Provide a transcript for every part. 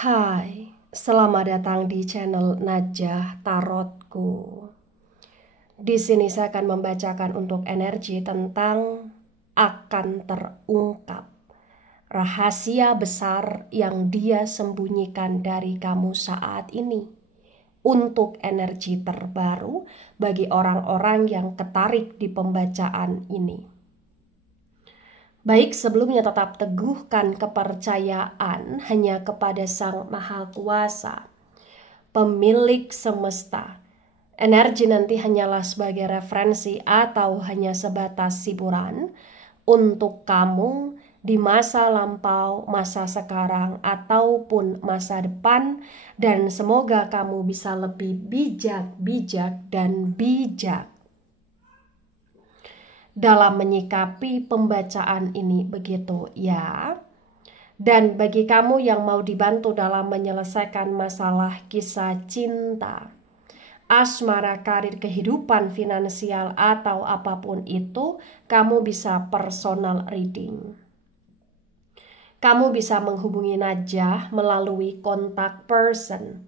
Hai, selamat datang di channel Najah Tarotku. Di sini saya akan membacakan untuk energi tentang akan terungkap rahasia besar yang dia sembunyikan dari kamu saat ini. Untuk energi terbaru bagi orang-orang yang tertarik di pembacaan ini. Baik, sebelumnya tetap teguhkan kepercayaan hanya kepada Sang Maha Kuasa, pemilik semesta. Energi nanti hanyalah sebagai referensi atau hanya sebatas hiburan untuk kamu di masa lampau, masa sekarang, ataupun masa depan. Dan semoga kamu bisa lebih bijak dan bijak dalam menyikapi pembacaan ini, begitu ya. Dan bagi kamu yang mau dibantu dalam menyelesaikan masalah kisah cinta, asmara, karir, kehidupan finansial, atau apapun itu, kamu bisa personal reading. Kamu bisa menghubungi Najah melalui kontak person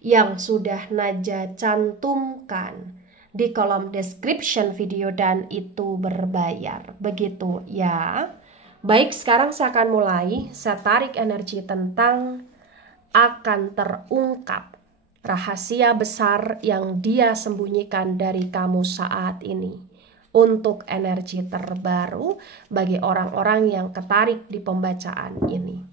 yang sudah Najah cantumkan di kolom description video, dan itu berbayar, begitu ya. Baik, sekarang saya akan mulai. Saya tarik energi tentang akan terungkap rahasia besar yang dia sembunyikan dari kamu saat ini. Untuk energi terbaru bagi orang-orang yang tertarik di pembacaan ini.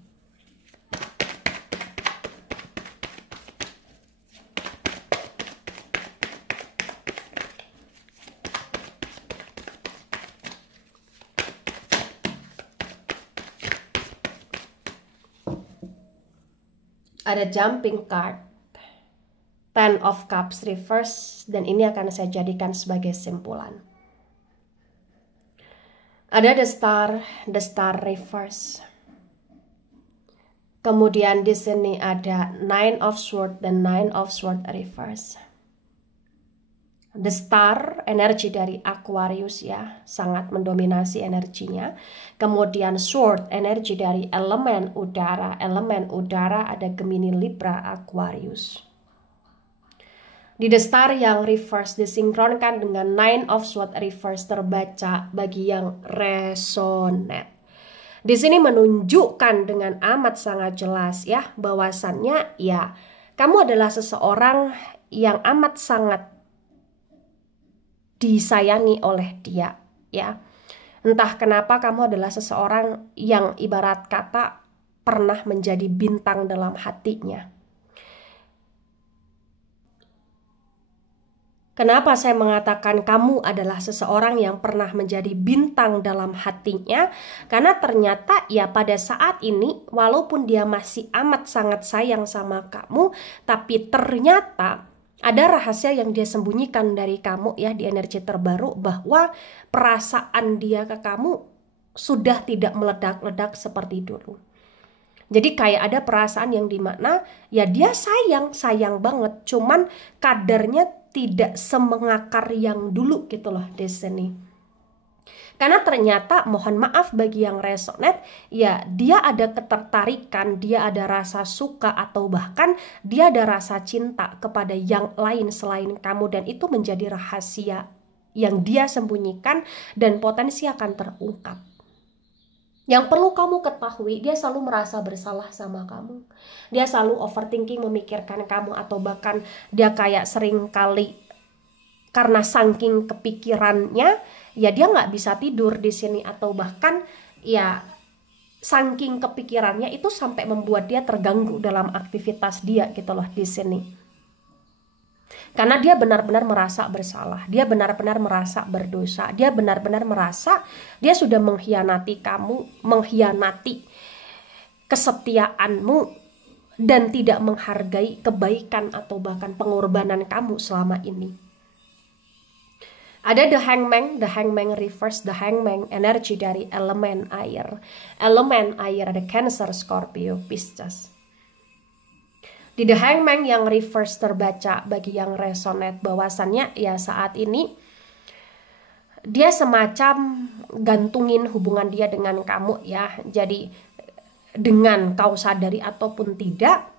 Ada jumping card, Ten of Cups reverse, dan ini akan saya jadikan sebagai simpulan. Ada the star reverse. Kemudian di sini ada Nine of Swords dan Nine of Swords reverse. The star, energi dari Aquarius ya, sangat mendominasi energinya. Kemudian sword, energi dari elemen udara. Elemen udara ada Gemini, Libra, Aquarius. Di the star yang reverse disinkronkan dengan Nine of Swords reverse terbaca bagi yang resonate. Di sini menunjukkan dengan amat sangat jelas ya, bahwasannya ya, kamu adalah seseorang yang amat sangat disayangi oleh dia ya. Entah kenapa kamu adalah seseorang yang ibarat kata pernah menjadi bintang dalam hatinya. Kenapa saya mengatakan kamu adalah seseorang yang pernah menjadi bintang dalam hatinya? Karena ternyata ya pada saat ini walaupun dia masih amat sangat sayang sama kamu, tapi ternyata ada rahasia yang dia sembunyikan dari kamu ya di energi terbaru, bahwa perasaan dia ke kamu sudah tidak meledak-ledak seperti dulu. Jadi kayak ada perasaan yang dimana ya dia sayang banget, cuman kadarnya tidak semengakar yang dulu gitu loh di sini. Karena ternyata mohon maaf bagi yang resonate, ya dia ada ketertarikan, dia ada rasa suka, atau bahkan dia ada rasa cinta kepada yang lain selain kamu, dan itu menjadi rahasia yang dia sembunyikan dan potensi akan terungkap. Yang perlu kamu ketahui, dia selalu merasa bersalah sama kamu. Dia selalu overthinking, memikirkan kamu, atau bahkan dia kayak sering kali karena saking kepikirannya, ya dia nggak bisa tidur di sini, atau bahkan ya saking kepikirannya itu sampai membuat dia terganggu dalam aktivitas dia gitu loh di sini. Karena dia benar-benar merasa bersalah, dia benar-benar merasa berdosa, dia benar-benar merasa dia sudah mengkhianati kamu, mengkhianati kesetiaanmu, dan tidak menghargai kebaikan atau bahkan pengorbanan kamu selama ini. Ada the hangman reverse, the hangman energi dari elemen air. Elemen air ada Cancer, Scorpio, Pisces. Di the hangman yang reverse terbaca bagi yang resonate, bahwasannya ya saat ini dia semacam gantungin hubungan dia dengan kamu ya. Jadi dengan kau sadari ataupun tidak,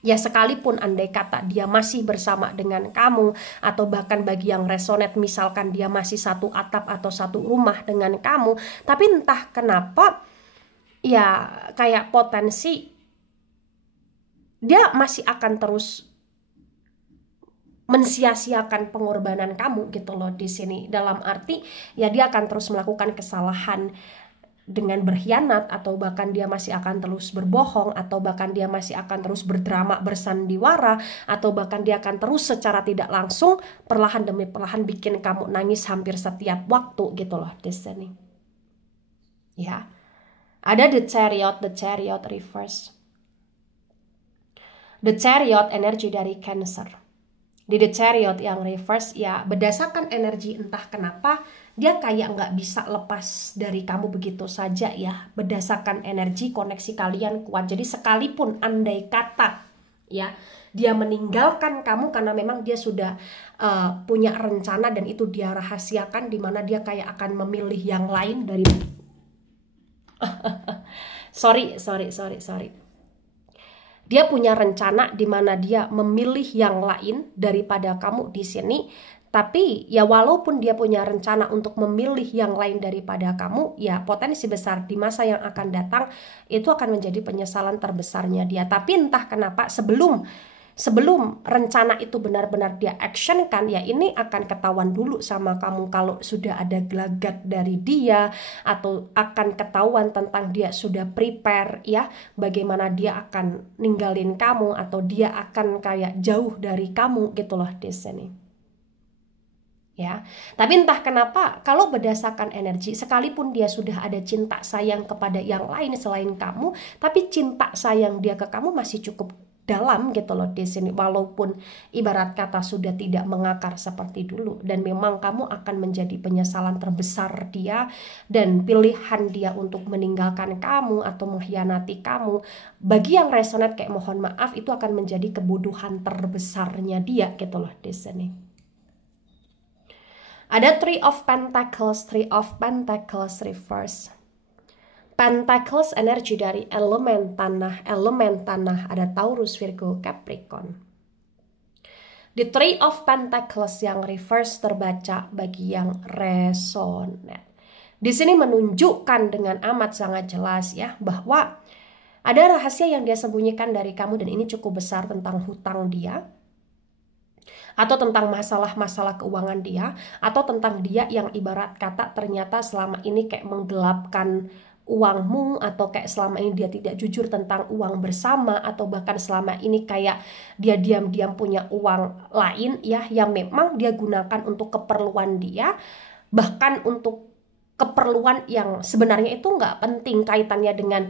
Ya sekalipun andai kata dia masih bersama dengan kamu, atau bahkan bagi yang resonate misalkan dia masih satu atap atau satu rumah dengan kamu, tapi entah kenapa ya kayak potensi dia masih akan terus mensia-siakan pengorbanan kamu gitu loh di sini. Dalam arti ya dia akan terus melakukan kesalahan dengan berkhianat, atau bahkan dia masih akan terus berbohong, atau bahkan dia masih akan terus berdrama bersandiwara, atau bahkan dia akan terus secara tidak langsung perlahan demi perlahan bikin kamu nangis hampir setiap waktu gitu loh di sini. Ya. Ada the chariot reverse. The chariot energi dari Cancer. Di the chariot yang reverse ya berdasarkan energi entah kenapa dia kayak nggak bisa lepas dari kamu begitu saja ya, berdasarkan energi koneksi kalian kuat. Jadi sekalipun andai kata ya dia meninggalkan kamu karena memang dia sudah punya rencana dan itu dia rahasiakan, dimana dia kayak akan memilih yang lain dari sorry. Dia punya rencana di mana dia memilih yang lain daripada kamu di sini. Tapi ya walaupun dia punya rencana untuk memilih yang lain daripada kamu, ya potensi besar di masa yang akan datang itu akan menjadi penyesalan terbesarnya dia. Tapi entah kenapa sebelum rencana itu benar-benar dia action kan, ya ini akan ketahuan dulu sama kamu kalau sudah ada gelagat dari dia, atau akan ketahuan tentang dia sudah prepare ya, bagaimana dia akan ninggalin kamu atau dia akan kayak jauh dari kamu gitu loh di sini. Ya, tapi entah kenapa kalau berdasarkan energi sekalipun dia sudah ada cinta sayang kepada yang lain selain kamu, tapi cinta sayang dia ke kamu masih cukup dalam gitu loh di sini, walaupun ibarat kata sudah tidak mengakar seperti dulu, dan memang kamu akan menjadi penyesalan terbesar dia, dan pilihan dia untuk meninggalkan kamu atau mengkhianati kamu bagi yang resonate kayak mohon maaf itu akan menjadi kebodohan terbesarnya dia gitu loh di sini. Ada Three of Pentacles reverse. Pentacles energi dari elemen tanah ada Taurus, Virgo, Capricorn. Di Three of Pentacles yang reverse terbaca bagi yang resonate. Di sini menunjukkan dengan amat sangat jelas ya bahwa ada rahasia yang dia sembunyikan dari kamu, dan ini cukup besar tentang hutang dia, atau tentang masalah-masalah keuangan dia, atau tentang dia yang ibarat kata ternyata selama ini kayak menggelapkan uangmu, atau kayak selama ini dia tidak jujur tentang uang bersama, atau bahkan selama ini kayak dia diam-diam punya uang lain ya yang memang dia gunakan untuk keperluan dia, bahkan untuk keperluan yang sebenarnya itu nggak penting kaitannya dengan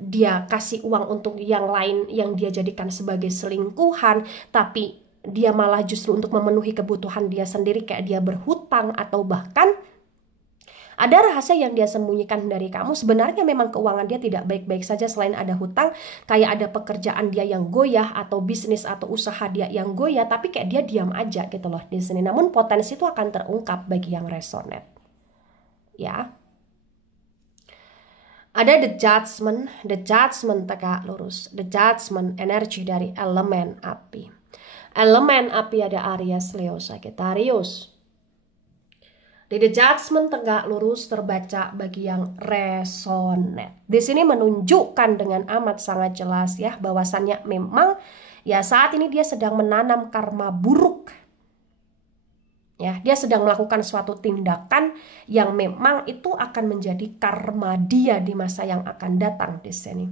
dia kasih uang untuk yang lain yang dia jadikan sebagai selingkuhan, tapi dia malah justru untuk memenuhi kebutuhan dia sendiri kayak dia berhutang, atau bahkan ada rahasia yang dia sembunyikan dari kamu. Sebenarnya memang keuangan dia tidak baik-baik saja selain ada hutang, kayak ada pekerjaan dia yang goyah, atau bisnis atau usaha dia yang goyah, tapi kayak dia diam aja gitu loh di sini. Namun potensi itu akan terungkap bagi yang resonate. Ya. Ada the judgment tegak lurus. The judgment energi dari elemen api. Elemen api ada Aries, Leo, Sagittarius. Di the judgment tegak lurus terbaca bagi yang resonate. Di sini menunjukkan dengan amat sangat jelas ya bahwasannya memang ya saat ini dia sedang menanam karma buruk. Ya, dia sedang melakukan suatu tindakan yang memang itu akan menjadi karma dia di masa yang akan datang di sini.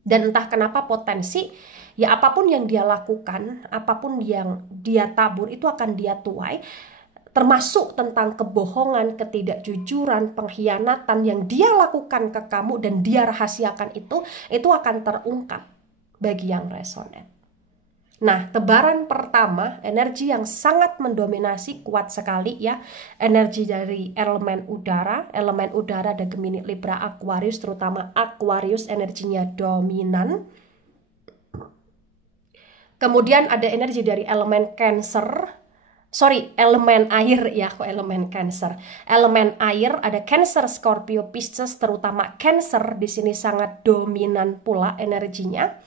Dan entah kenapa potensi ya apapun yang dia lakukan, apapun yang dia tabur itu akan dia tuai, termasuk tentang kebohongan, ketidakjujuran, pengkhianatan yang dia lakukan ke kamu dan dia rahasiakan itu akan terungkap bagi yang resonate. Nah, tebaran pertama, energi yang sangat mendominasi kuat sekali ya, energi dari elemen udara ada Gemini, Libra, Aquarius, terutama Aquarius energinya dominan. Kemudian ada energi dari elemen elemen air ya, kok elemen Cancer. Elemen air ada Cancer, Scorpio, Pisces, terutama Cancer di sini sangat dominan pula energinya.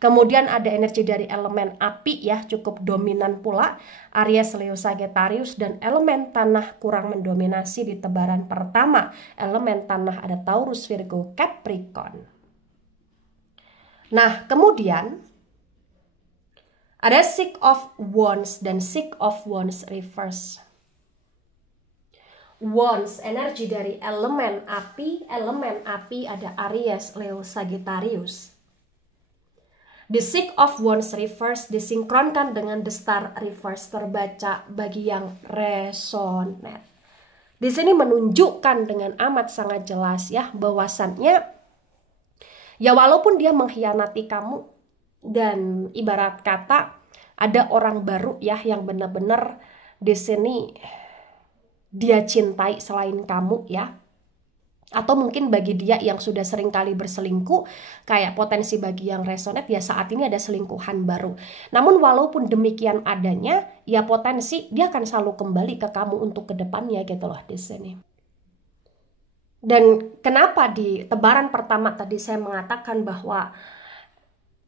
Kemudian ada energi dari elemen api ya, cukup dominan pula, Aries, Leo, Sagittarius, dan elemen tanah kurang mendominasi di tebaran pertama. Elemen tanah ada Taurus, Virgo, Capricorn. Nah, kemudian ada Six of Wands dan Six of Wands reverse. Wands, energi dari elemen api ada Aries, Leo, Sagittarius. The Six of Wands reverse disinkronkan dengan The Star reverse terbaca bagi yang resonate. Di sini menunjukkan dengan amat sangat jelas ya bahwasannya ya walaupun dia mengkhianati kamu dan ibarat kata ada orang baru ya yang benar-benar di sini dia cintai selain kamu ya. Atau mungkin bagi dia yang sudah sering kali berselingkuh, kayak potensi bagi yang resonate ya saat ini ada selingkuhan baru. Namun walaupun demikian adanya, ya potensi dia akan selalu kembali ke kamu untuk kedepannya gitu loh di sini. Dan kenapa di tebaran pertama tadi saya mengatakan bahwa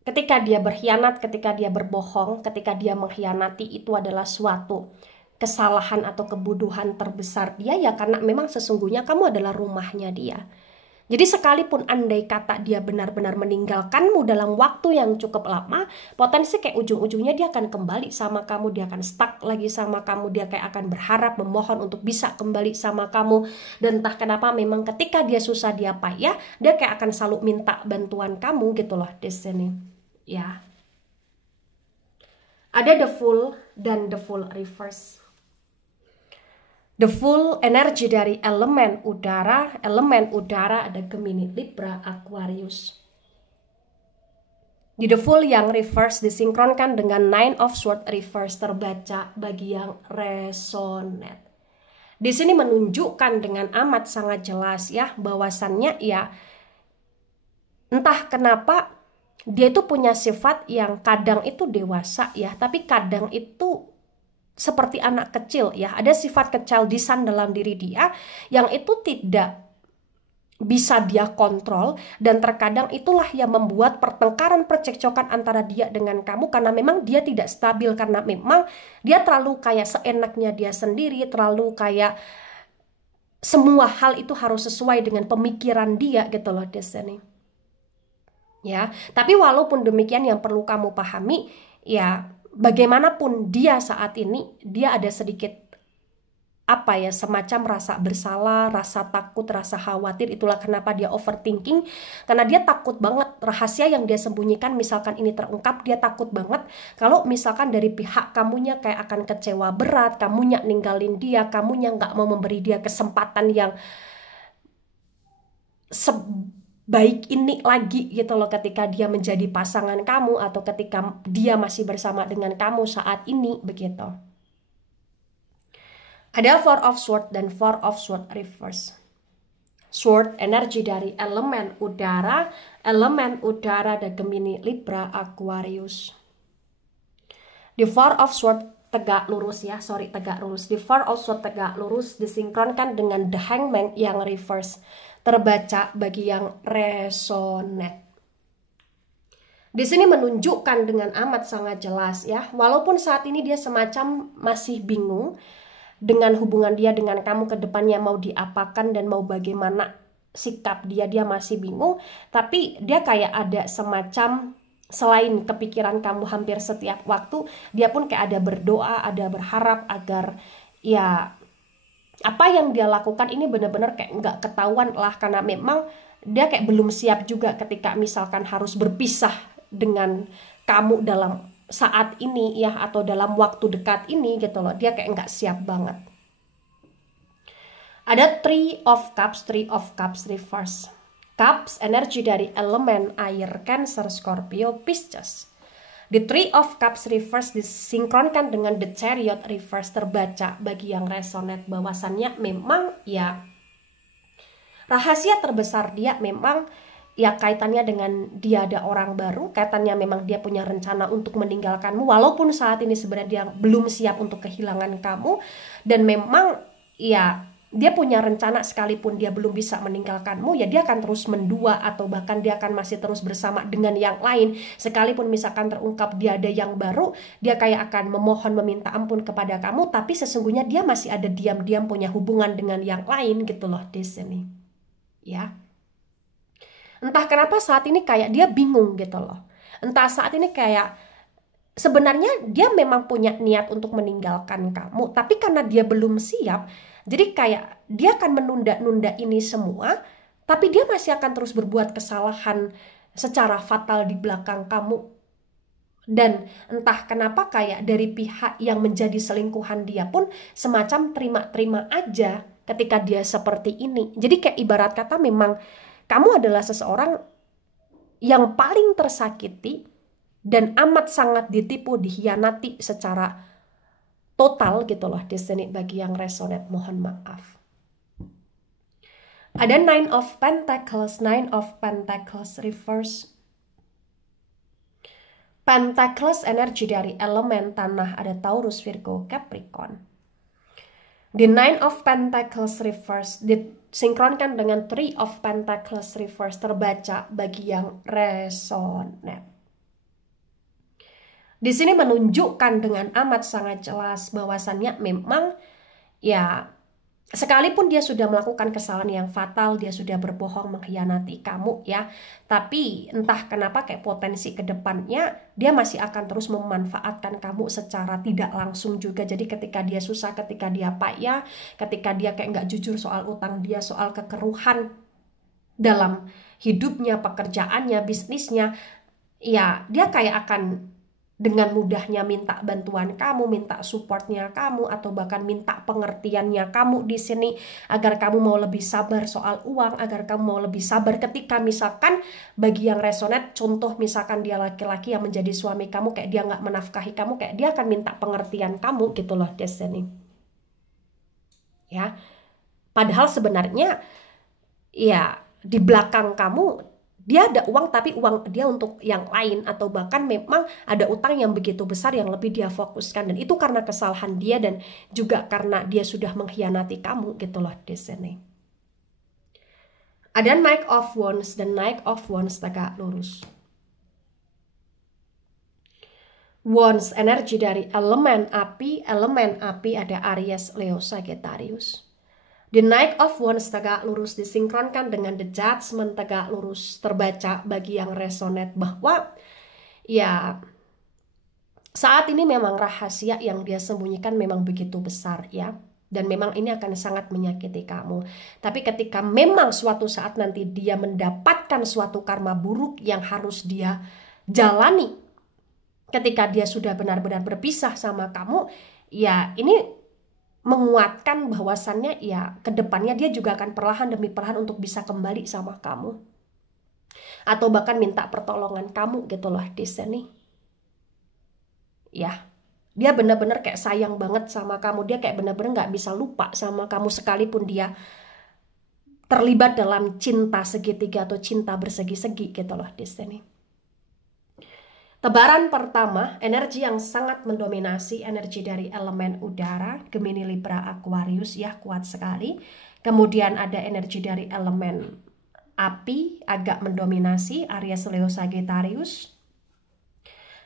ketika dia berkhianat, ketika dia berbohong, ketika dia mengkhianati itu adalah suatu kesalahan atau kebuduhan terbesar dia ya karena memang sesungguhnya kamu adalah rumahnya dia. Jadi sekalipun andai kata dia benar-benar meninggalkanmu dalam waktu yang cukup lama, potensi kayak ujung-ujungnya dia akan kembali sama kamu, dia akan stuck lagi sama kamu, dia kayak akan berharap, memohon untuk bisa kembali sama kamu. Dan entah kenapa memang ketika dia susah, dia payah, dia kayak akan selalu minta bantuan kamu gitu loh di sini. Ya. Ada the Fool dan the Fool reverse. The Fool energi dari elemen udara ada Gemini, Libra, Aquarius. Di The Fool yang reverse disinkronkan dengan Nine of Swords reverse terbaca bagi yang resonate. Di sini menunjukkan dengan amat sangat jelas ya bahwasannya ya entah kenapa dia itu punya sifat yang kadang itu dewasa ya, tapi kadang itu seperti anak kecil ya, ada sifat kecildisan dalam diri dia yang itu tidak bisa dia kontrol dan terkadang itulah yang membuat pertengkaran percekcokan antara dia dengan kamu karena memang dia tidak stabil, karena memang dia terlalu kayak seenaknya dia sendiri, terlalu kayak semua hal itu harus sesuai dengan pemikiran dia gitu loh di sini. Ya, tapi walaupun demikian yang perlu kamu pahami ya bagaimanapun dia saat ini, dia ada sedikit apa ya, semacam rasa bersalah, rasa takut, rasa khawatir. Itulah kenapa dia overthinking, karena dia takut banget rahasia yang dia sembunyikan misalkan ini terungkap, dia takut banget kalau misalkan dari pihak kamunya kayak akan kecewa berat, kamunya ninggalin dia, kamunya nggak mau memberi dia kesempatan yang baik ini lagi gitu loh ketika dia menjadi pasangan kamu atau ketika dia masih bersama dengan kamu saat ini begitu. Ada Four of Swords dan Four of Swords reverse. Sword energi dari elemen udara ada Gemini, Libra, Aquarius. Di Four of Swords tegak lurus ya, tegak lurus. Di Four of Swords tegak lurus disinkronkan dengan The Hangman yang reverse terbaca bagi yang resonate. Di sini menunjukkan dengan amat sangat jelas ya, walaupun saat ini dia semacam masih bingung dengan hubungan dia dengan kamu ke depannya mau diapakan dan mau bagaimana sikap dia masih bingung, tapi dia kayak ada semacam selain kepikiran kamu hampir setiap waktu, dia pun kayak ada berdoa, ada berharap agar ya apa yang dia lakukan ini benar-benar kayak nggak ketahuan lah, karena memang dia kayak belum siap juga ketika misalkan harus berpisah dengan kamu dalam saat ini ya, atau dalam waktu dekat ini gitu loh, dia kayak nggak siap banget. Ada Three of Cups reverse. Cups energi dari elemen air, Cancer, Scorpio, Pisces. The Three of Cups reverse disinkronkan dengan The Chariot reverse terbaca bagi yang resonate bahwasannya memang ya rahasia terbesar dia memang ya kaitannya dengan dia ada orang baru, kaitannya memang dia punya rencana untuk meninggalkanmu walaupun saat ini sebenarnya dia belum siap untuk kehilangan kamu, dan memang ya dia punya rencana sekalipun dia belum bisa meninggalkanmu, ya dia akan terus mendua atau bahkan dia akan masih terus bersama dengan yang lain. Sekalipun misalkan terungkap dia ada yang baru, dia kayak akan memohon meminta ampun kepada kamu, tapi sesungguhnya dia masih ada diam-diam punya hubungan dengan yang lain gitu loh di sini. Ya. Entah kenapa saat ini kayak dia bingung gitu loh. Entah saat ini kayak sebenarnya dia memang punya niat untuk meninggalkan kamu, tapi karena dia belum siap, jadi kayak dia akan menunda-nunda ini semua, tapi dia masih akan terus berbuat kesalahan secara fatal di belakang kamu. Dan entah kenapa kayak dari pihak yang menjadi selingkuhan dia pun semacam terima-terima aja ketika dia seperti ini. Jadi kayak ibarat kata memang kamu adalah seseorang yang paling tersakiti dan amat sangat ditipu, dikhianati secara total gitu loh di sini. Bagi yang resonate mohon maaf. Ada Nine of Pentacles reverse. Pentacles energi dari elemen tanah, ada Taurus, Virgo, Capricorn. The Nine of Pentacles reverse disinkronkan dengan Three of Pentacles reverse terbaca bagi yang resonate. Di sini menunjukkan dengan amat sangat jelas bahwasannya memang ya sekalipun dia sudah melakukan kesalahan yang fatal, dia sudah berbohong mengkhianati kamu ya, tapi entah kenapa kayak potensi ke depannya dia masih akan terus memanfaatkan kamu secara tidak langsung juga. Jadi ketika dia susah, ketika dia payah, ketika dia kayak nggak jujur soal utang dia, soal kekeruhan dalam hidupnya, pekerjaannya, bisnisnya, ya dia kayak akan dengan mudahnya minta bantuan kamu, minta supportnya kamu, atau bahkan minta pengertiannya kamu di sini agar kamu mau lebih sabar soal uang, agar kamu mau lebih sabar ketika misalkan bagi yang resonate, contoh misalkan dia laki-laki yang menjadi suami kamu, kayak dia nggak menafkahi kamu, kayak dia akan minta pengertian kamu gitu loh di sini. Ya, padahal sebenarnya ya di belakang kamu dia ada uang, tapi uang dia untuk yang lain, atau bahkan memang ada utang yang begitu besar yang lebih dia fokuskan, dan itu karena kesalahan dia dan juga karena dia sudah mengkhianati kamu gitu loh di sini. Ada Knight of Wands dan Knight of Wands tegak lurus. Wands energi dari elemen api ada Aries, Leo, Sagittarius. The Knight of Wands tegak lurus disinkronkan dengan The Judgment tegak lurus terbaca bagi yang resonate bahwa ya saat ini memang rahasia yang dia sembunyikan memang begitu besar ya, dan memang ini akan sangat menyakiti kamu. Tapi ketika memang suatu saat nanti dia mendapatkan suatu karma buruk yang harus dia jalani ketika dia sudah benar-benar berpisah sama kamu, ya ini menguatkan bahwasannya ya kedepannya dia juga akan perlahan demi perlahan untuk bisa kembali sama kamu, atau bahkan minta pertolongan kamu gitu loh di sini. Ya, dia benar-benar kayak sayang banget sama kamu, dia kayak benar-benar nggak bisa lupa sama kamu sekalipun dia terlibat dalam cinta segitiga atau cinta bersegi-segi gitu loh di sini. Tebaran pertama, energi yang sangat mendominasi, energi dari elemen udara, Gemini, Libra, Aquarius ya, kuat sekali. Kemudian ada energi dari elemen api, agak mendominasi, Aries, Leo, Sagittarius.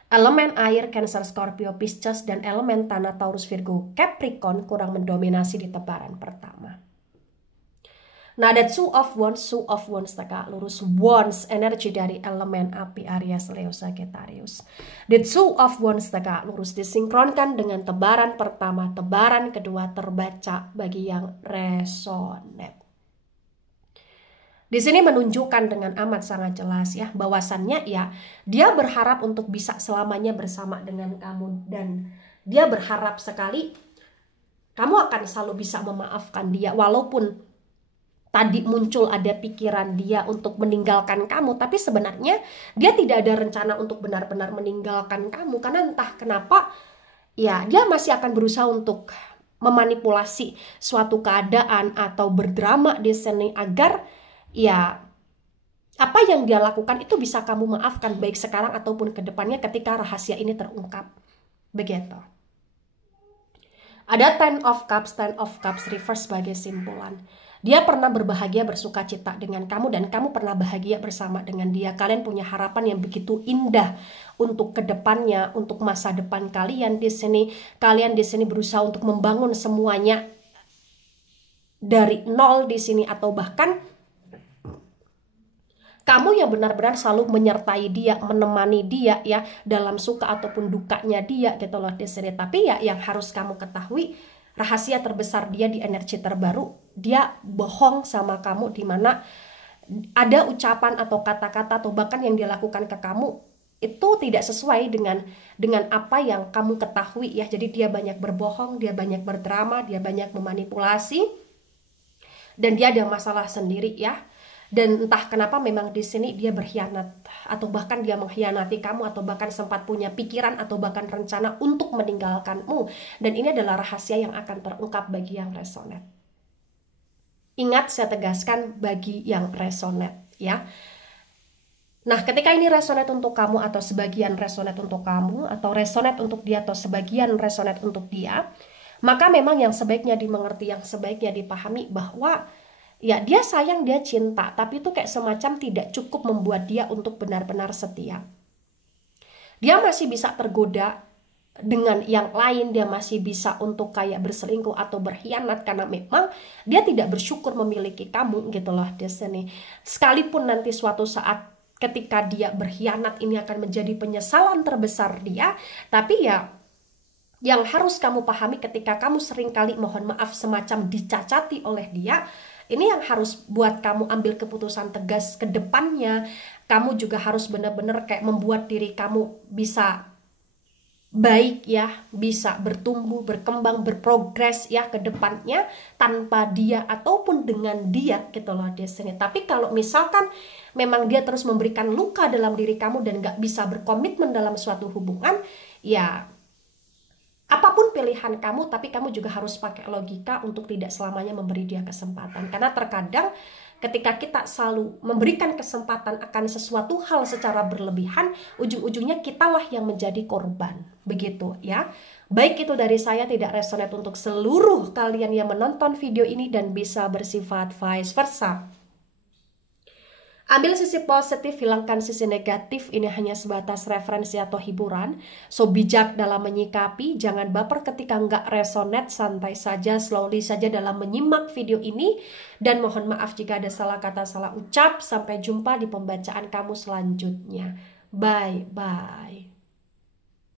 Elemen air, Cancer, Scorpio, Pisces, dan elemen tanah, Taurus, Virgo, Capricorn kurang mendominasi di tebaran pertama. Nah, ada Two of Wands tegak lurus. Wands energi dari elemen api, Aries, Leo, Sagittarius. The Two of Wands tegak lurus disinkronkan dengan tebaran pertama, tebaran kedua terbaca bagi yang resonate. Di sini menunjukkan dengan amat sangat jelas ya bahwasannya ya dia berharap untuk bisa selamanya bersama dengan kamu, dan dia berharap sekali kamu akan selalu bisa memaafkan dia, walaupun tadi muncul ada pikiran dia untuk meninggalkan kamu, tapi sebenarnya dia tidak ada rencana untuk benar-benar meninggalkan kamu, karena entah kenapa ya dia masih akan berusaha untuk memanipulasi suatu keadaan atau berdrama di sini agar ya apa yang dia lakukan itu bisa kamu maafkan, baik sekarang ataupun ke depannya ketika rahasia ini terungkap. Begitu. Ada Ten of Cups reverse sebagai simpulan. Dia pernah berbahagia bersuka cita dengan kamu dan kamu pernah bahagia bersama dengan dia. Kalian punya harapan yang begitu indah untuk kedepannya, untuk masa depan kalian di sini. Kalian di sini berusaha untuk membangun semuanya dari nol di sini, atau bahkan kamu yang benar-benar selalu menyertai dia, menemani dia ya dalam suka ataupun dukanya dia gitu loh di sini. Tapi ya yang harus kamu ketahui, rahasia terbesar dia di energi terbaru, dia bohong sama kamu, dimana ada ucapan atau kata-kata atau bahkan yang dia lakukan ke kamu itu tidak sesuai dengan apa yang kamu ketahui ya. Jadi dia banyak berbohong, dia banyak berdrama, dia banyak memanipulasi, dan dia ada masalah sendiri ya. Dan entah kenapa memang di sini dia berkhianat, atau bahkan dia mengkhianati kamu, atau bahkan sempat punya pikiran atau bahkan rencana untuk meninggalkanmu. Dan ini adalah rahasia yang akan terungkap bagi yang resonate. Ingat, saya tegaskan bagi yang resonate ya. Nah, ketika ini resonate untuk kamu atau sebagian resonate untuk kamu, atau resonate untuk dia atau sebagian resonate untuk dia, maka memang yang sebaiknya dimengerti, yang sebaiknya dipahami bahwa ya dia sayang, dia cinta, tapi itu kayak semacam tidak cukup membuat dia untuk benar-benar setia. Dia masih bisa tergoda dengan yang lain, dia masih bisa untuk kayak berselingkuh atau berkhianat, karena memang dia tidak bersyukur memiliki kamu gitu loh di sini. Sekalipun nanti suatu saat ketika dia berkhianat ini akan menjadi penyesalan terbesar dia, tapi ya yang harus kamu pahami ketika kamu seringkali mohon maaf semacam dicacati oleh dia, ini yang harus buat kamu ambil keputusan tegas ke depannya. Kamu juga harus benar-benar kayak membuat diri kamu bisa baik ya, bisa bertumbuh, berkembang, berprogres ya ke depannya tanpa dia ataupun dengan dia gitu loh di sini. Tapi kalau misalkan memang dia terus memberikan luka dalam diri kamu dan gak bisa berkomitmen dalam suatu hubungan, ya apapun pilihan kamu, tapi kamu juga harus pakai logika untuk tidak selamanya memberi dia kesempatan. Karena terkadang ketika kita selalu memberikan kesempatan akan sesuatu hal secara berlebihan, ujung-ujungnya kitalah yang menjadi korban. Begitu ya. Baik, itu dari saya, tidak resonate untuk seluruh kalian yang menonton video ini dan bisa bersifat vice versa. Ambil sisi positif, hilangkan sisi negatif. Ini hanya sebatas referensi atau hiburan. So, bijak dalam menyikapi, jangan baper ketika nggak resonate, santai saja, slowly saja dalam menyimak video ini. Dan mohon maaf jika ada salah kata, salah ucap. Sampai jumpa di pembacaan kamu selanjutnya. Bye-bye.